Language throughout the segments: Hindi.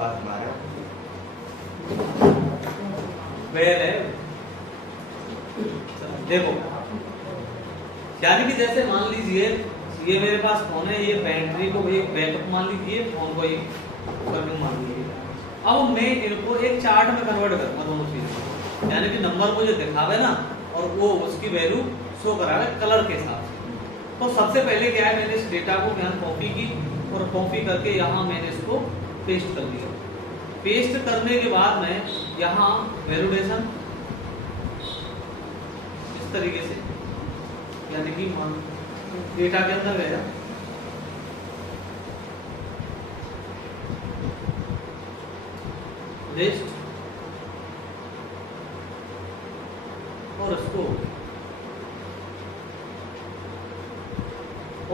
बात मारा वेल है। देखो, यानी कि जैसे मान लीजिए ये मेरे पास फोन है, ये बैटरी को एक बैकअप मान लीजिए, फोन को एक सर्विंग मान लीजिए। अब मैं इनको एक चार्ट में कन्वर्ट करूंगा दोनों चीजें, यानी कि नंबर मुझे दिखावे ना और वो उसकी वैल्यू शो करावे कलर के हिसाब से। तो सबसे पहले क्या है, मैंने इस डेटा को यहाँ कॉपी की और कॉपी करके यहाँ मैंने इसको पेस्ट कर दिया। पेस्ट करने के बाद में यहाँ वैलिडेशन इस तरीके से, यानी कि मान डेटा के अंदर गया, लिस्ट और इसको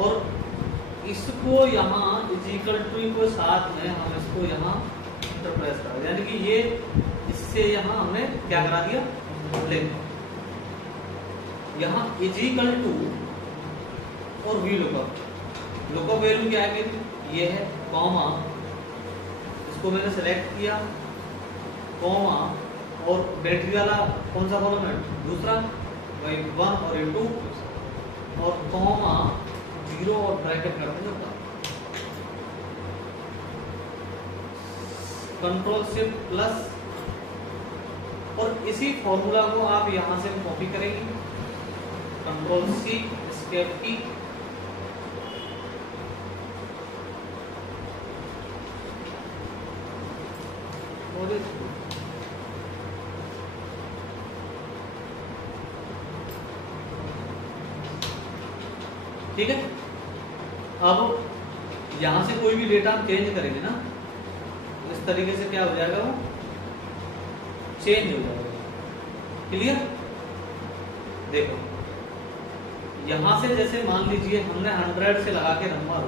और इसको यहाँ इजिकल टू को साथ में हम इसको यहाँ इंटरप्रेस करा, यानी कि ये इससे यहाँ हमने क्या करा दिया, लिंक। यहाँ इजिकल टू और वी लुकअप वैल्यू क्या है, ये है कॉमा, इसको मैंने सेलेक्ट किया, कॉमा और बैटरी वाला कौन सा कॉलम है, दूसरा, वही 1 और 2 और कॉमा 0 और ब्रैकेट करते हैं, कंट्रोल शिफ्ट प्लस, और इसी फॉर्मूला को आप यहां से कॉपी करेंगे, कंट्रोल सी एस्केप की, और ठीक है। अब यहां से कोई भी डेटा हम चेंज करेंगे ना, इस तरीके से क्या हो जाएगा, वो चेंज हो जाएगा। क्लियर? देखो यहां से जैसे मान लीजिए हमने 100 से लगा के नंबर,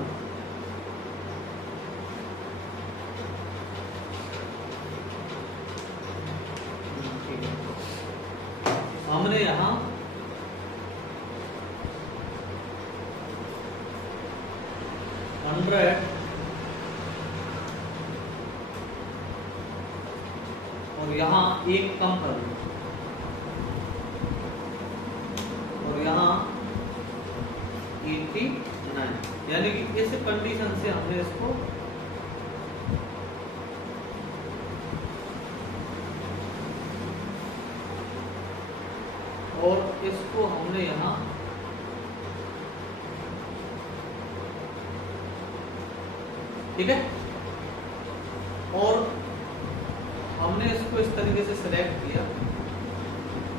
हमने यहां 100 और यहाँ एक कम कर दो और यहाँ 89, यानी कि इस कंडीशन से हमने इसको और इसको हमने यहाँ ठीक है, और हमने इसको इस तरीके से सिलेक्ट किया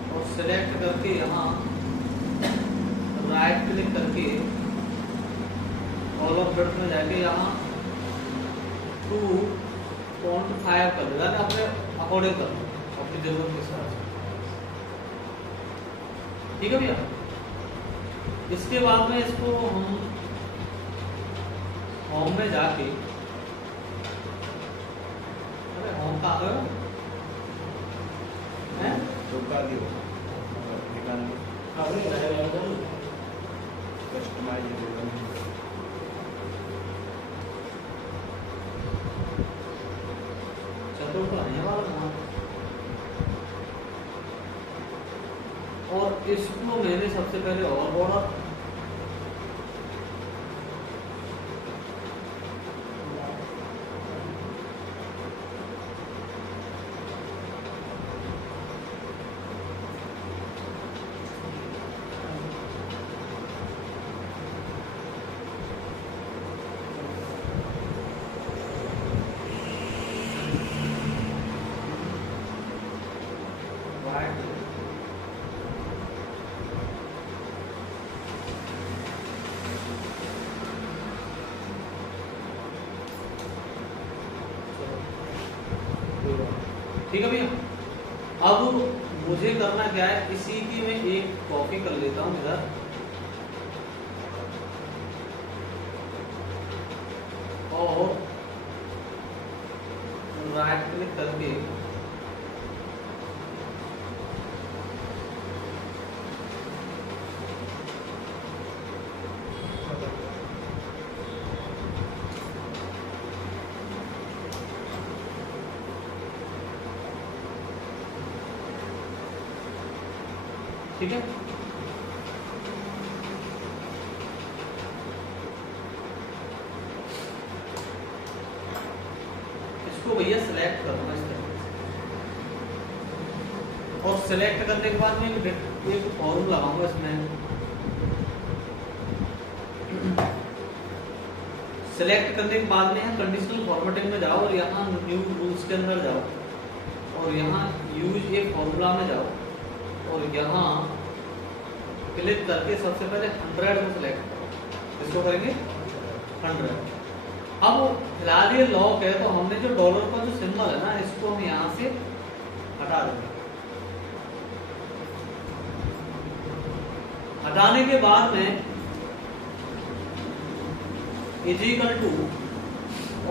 और सिलेक्ट करके यहाँ राइट क्लिक करके ऑल ऑफ डॉट में जाके यहाँ 2.5 कर देगा, अपने अकॉर्डिंग कर लो, अपनी जरूरत के हिसाब से। ठीक है भैया। इसके बाद में इसको हम होम में जाके, अरे होम का है रुका दियो निकाल लो, कस्टमाइज चलो तो आने वाला, और इसको मैंने सबसे पहले और बॉर्डर, ठीक है भैया। अब मुझे करना क्या है, इसी की मैं एक कॉपी कर लेता हूं इधर, और राइट क्लिक करके ठीक है। इसको भैया सिलेक्ट करूंगा इस तरीके से, और सिलेक्ट करने के बाद में एक फॉर्मूला लगाऊंगा इसमें। सिलेक्ट करने के बाद में यहाँ कंडीशनल फॉर्मेटिंग में जाओ और यहाँ न्यू रूल्स के अंदर जाओ और यहाँ यूज ए फॉर्मूला में जाओ और यहाँ क्लिक करके सबसे पहले 100 को सिलेक्ट करो। इसको करेंगे 100। अब फिलहाल ये लॉक है तो हमने जो डॉलर का जो सिंबल है ना, इसको हम यहाँ से हटा देंगे। हटाने के बाद में इजिकल टू,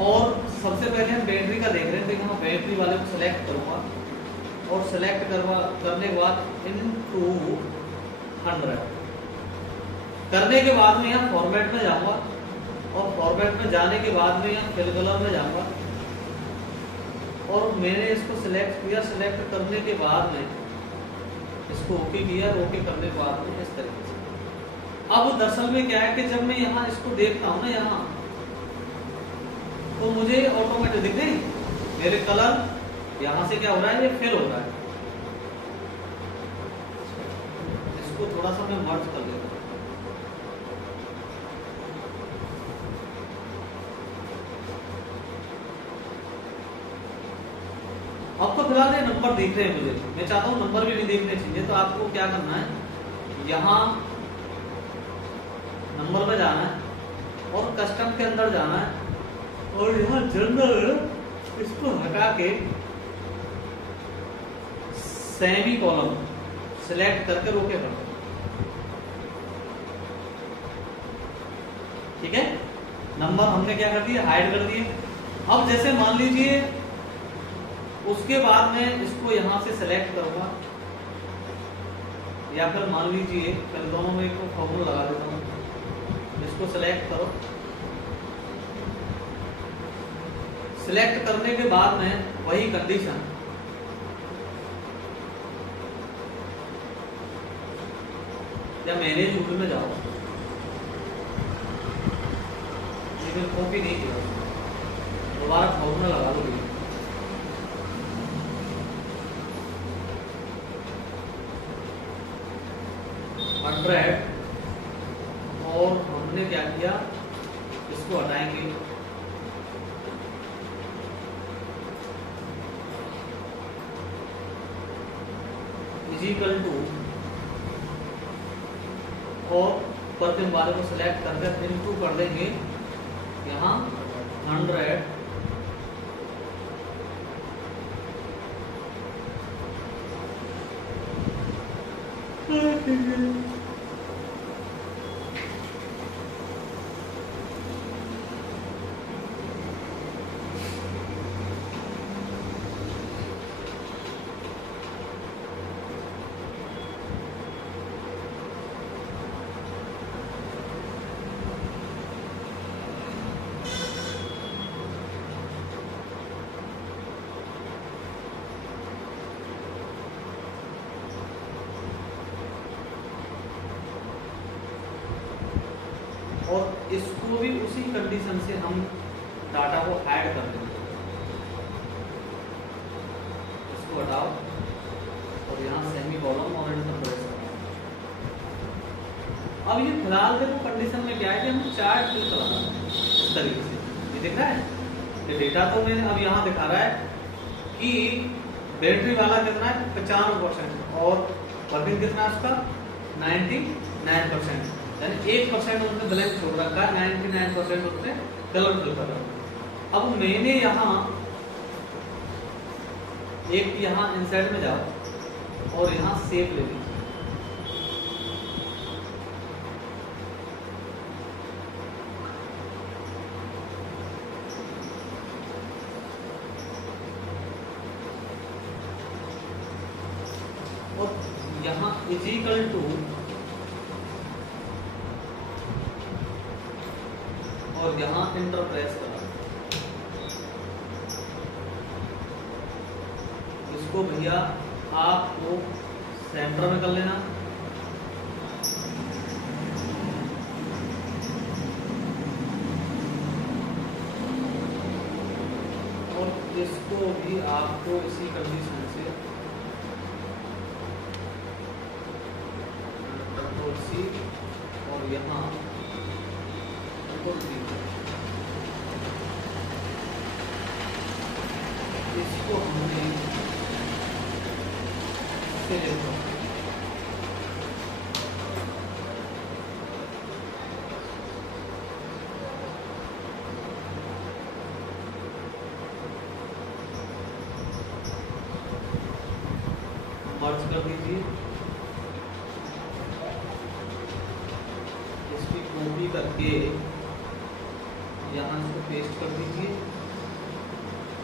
और सबसे पहले हम बैटरी का देख रहे हैं, देखिए मैं बैटरी वाले को सिलेक्ट करूंगा और सिलेक्ट करने के बाद इनटू 100 करने के बाद में यहाँ फॉर्मेट में जाऊंगा और फॉर्मेट में जाने के बाद में यहाँ फिल कलर में जाऊंगा और मैंने इसको सिलेक्ट किया। सिलेक्ट करने के बाद में इसको ओके किया, ओके करने के बाद में इस तरीके से। अब दरअसल में क्या है कि जब मैं यहाँ इसको देखता हूँ ना यहाँ, तो मुझे ऑटोमेटिक दिख रही मेरे कलर यहाँ से क्या हो रहा है, ये फिल हो रहा है। इसको थोड़ा सा मैं मर्ज कर देता हूँ। अब तो फिलहाल ये नंबर दिख रहे हैं मुझे, मैं चाहता हूँ नंबर भी नहीं देखने चाहिए। तो आपको क्या करना है, यहाँ नंबर में जाना है और कस्टम के अंदर जाना है और यहाँ जनरल इसको हटा के सेमी कॉलम सिलेक्ट करके रोके कर, ठीक है। नंबर हमने क्या कर दिया, हाइड कर दिए। अब जैसे मान लीजिए उसके बाद में इसको यहां से सिलेक्ट करूंगा, या फिर मान लीजिए फिर दोनों में एक फॉर्मूला लगा देता हूं। इसको सिलेक्ट करो, सिलेक्ट करने के बाद में वही कंडीशन, या मैनेज रूल में जाओ, लेकिन कॉपी नहीं किया, दोबारा फॉर्मूला लगा दो। 100 और हमने क्या किया, इसको हटाएंगे। इजिकल टू, और प्रतिम वाले को सिलेक्ट करके इनटू कर देंगे यहाँ 100 और इसको भी उसी कंडीशन से हम डाटा को हाइड कर देंगे। इसको हटाओ और यहाँ सेमी कॉलम और एंटर प्रेस करो। अब ये फिलहाल देखो कंडीशन में क्या है कि हम चार्ट फिल करा रहे हैं इस तरीके से, ये दिख रहा है। ये डेटा तो मैंने अब यहाँ दिखा रहा है कि बैटरी वाला कितना है 95% और वर्किंग कितना है उसका 99%, यानी 1% उसने ब्लैंक छोड़ रखा है, 99% उसने कलर फिल कर रखा। अब मैंने यहाँ एक यहाँ इंसर्ट में जाओ और यहाँ सेव ले लीजिए। और यहाँ इजिकल टू और यहाँ इंटर प्रेस करा। इसको भैया आपको सेंटर में कर लेना इसको भी आपको इसी कंडीशन से कंट्रोल सी और यहाँ कंट्रोल वी, इसको हमने से देखो मर्ज कर दीजिए, इसकी कॉपी करके यहाँ इसको पेस्ट कर दीजिए,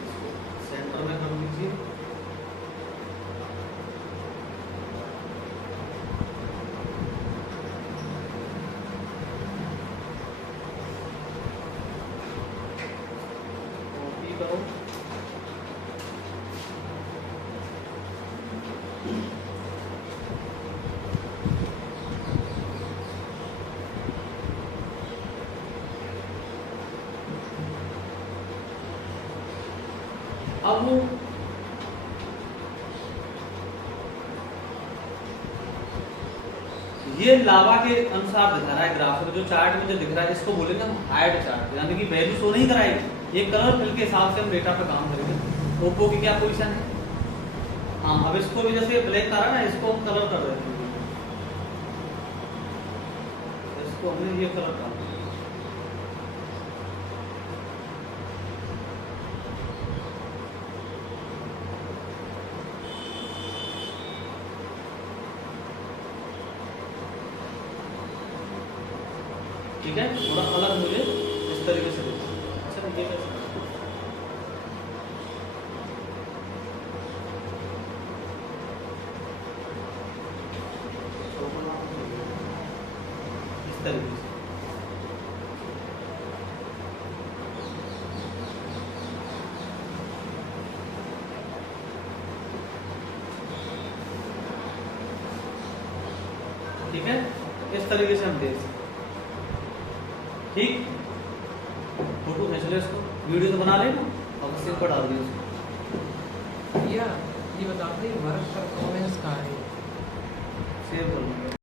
इसको सेंटर में कर दीजिए, कॉपी करो, अब ये लावा के अनुसार दिखा रहा है ग्राफ में, जो चार्ट में जो दिख रहा है इसको बोलेंगे हम हाइड चार्ट, यानी कि वैल्यू शो नहीं कराएगी, ये कलर फिल के हिसाब से हम डेटा पे काम करेंगे। ओप्पो की क्या पोजीशन है, हाँ अब इसको भी जैसे ब्लैक करा ना, इसको हम कलर कर रहे हैं, इसको हमने ये कलर कर, ठीक है, थोड़ा अलग मुझे इस तरीके से देखो। अच्छा ये कैसे, इस तरीके से, ठीक है, इस तरीके से हम देख सकते, ठीक, फोटो खींच लो, इसको वीडियो तो बना लेना और उससे ऊपर डाल दिया उसको। भैया ये बताते हैं वर्क परफॉर्मेंस कहाँ है? सेव कर लो।